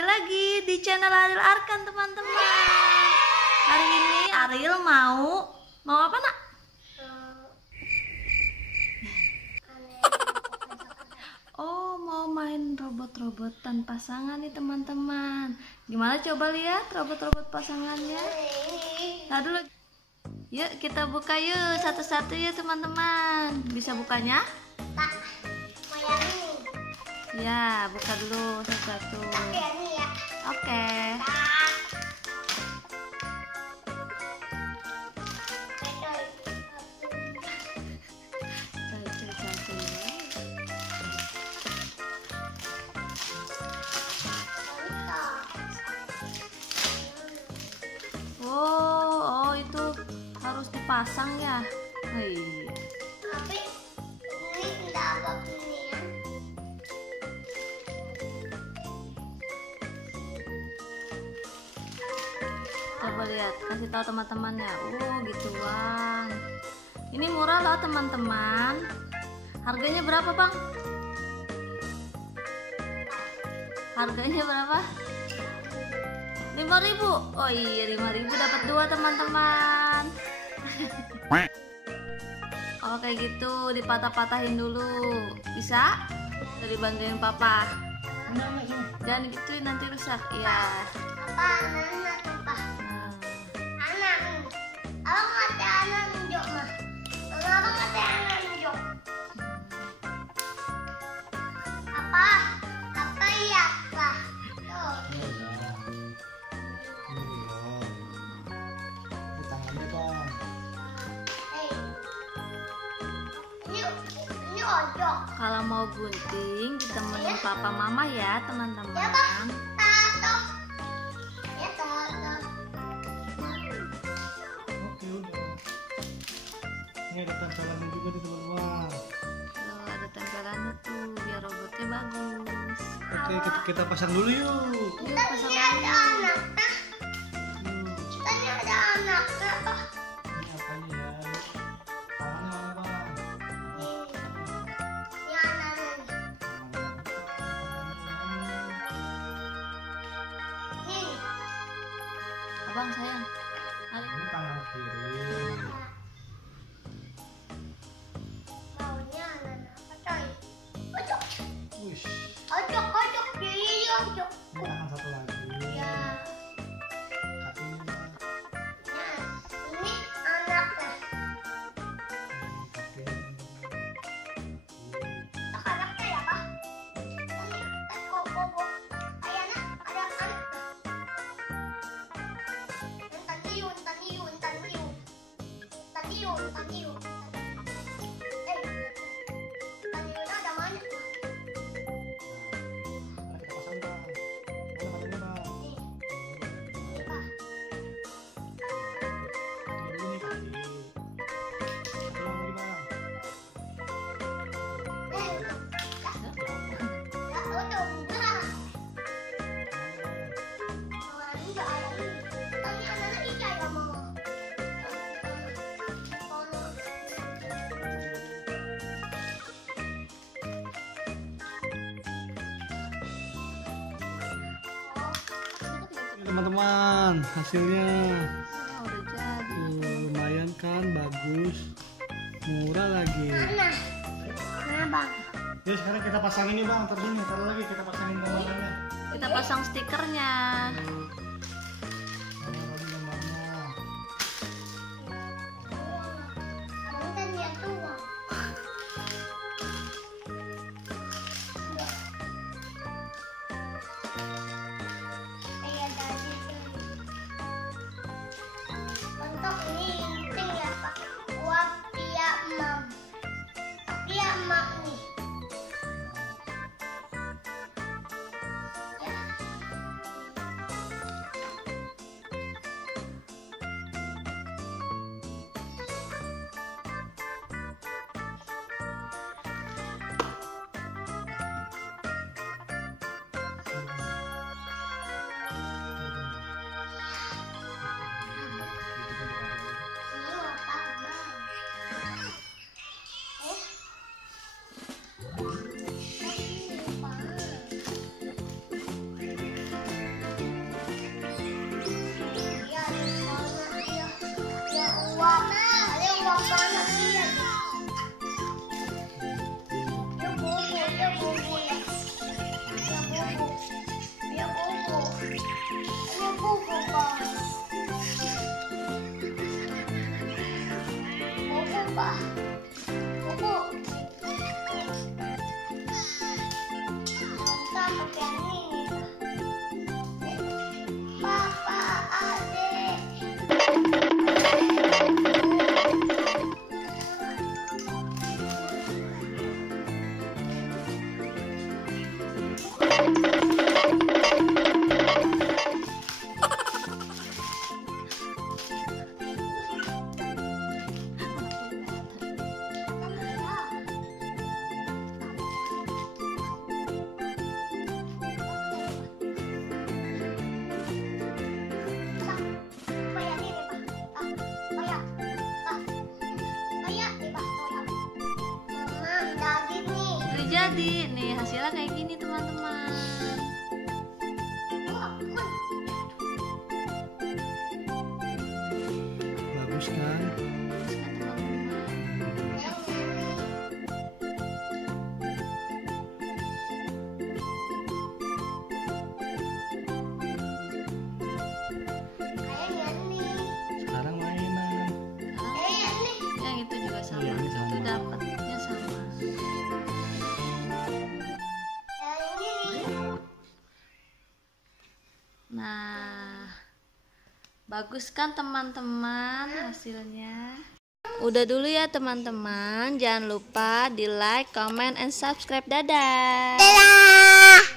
kembali lagi di channel Ariel Arkan, teman-teman. Hari ini Ariel mau apa, Nak? Oh, mau main robot-robotan pasangan nih, teman-teman. Gimana, coba lihat robot-robot pasangannya. Nah dulu, yuk kita buka yuk satu-satu yuk, teman-teman. Bisa bukanya? Ya, buka dulu satu-satu. Oke. Oh, itu harus dipasang ya. Hei. Tapi ini tidak apa ini ya. Coba lihat, kasih tahu teman-temannya. Gituan. Ini murah loh, teman-teman. Harganya berapa, Bang? Harganya berapa? 5.000. Oh iya, 5.000 dapat 2, teman-teman. Oh, kayak gitu, dipatah-patahin dulu. Bisa? Dari bantuin papa. Jangan gituin, nanti rusak. Ya. Apa anak apa? Anak. Abang kata anak nunjuk mah. Abang kata anak nunjuk. Apa iya lah. Tuh. Ini ojok. Kalau mau gunting, ditemenin papa mama ya, teman-teman. Ya, Bang. Tato. Ya, tato. Oke, udah. Ini ada tempelannya juga di teman-teman. Tuh, ada tempelannya tuh, biar robotnya bagus. Oke, kita pasang dulu yuk. Yuk, pasang Ini ada dulu. anak. Tadi ada anak. Apa? Ini apanya ya? Tangannya mana, Bang? Ini anaknya. Ini. Abang sayang. Ini tangan kiri. Maunya anak apa coy? Ojok. Wush. Ojok. Jadi ojok. Ini tangan satu lagi. Ya. Kakinya. Nah, ini anaknya. Kakinya. Anaknya ya, Pak? Ini kok. Ayana ada anak. Taniun. Taniun ada mana? Nah, kita pasang, Bang. Mana kakinya, Bang? Ini, Pak. Kaki dulu nih, kaki. Kaki yang lagi, Bang. Ini, teman-teman, hasilnya Oh, udah jadi. tuh, lumayan kan, bagus, murah lagi. Ya sekarang kita pasang ini, Bang, taruh lagi kita pasangin gambarnya. Kita pasang stikernya. Taruh gambarnya. Untuk ini penting ya, Pak. Buat dia mam nih. Ya. jadi. Nih hasilnya kayak gini teman-teman. Bagus kan? Bagus kan teman-teman? Kayaknya nih. Sekarang mainan. Sekarang yang itu juga sama. Iya, ini Itu sama. dapatnya sama. Nah, bagus kan teman-teman hasilnya? Udah dulu ya teman-teman. Jangan lupa di like, comment, and subscribe. Dadah. Dadah.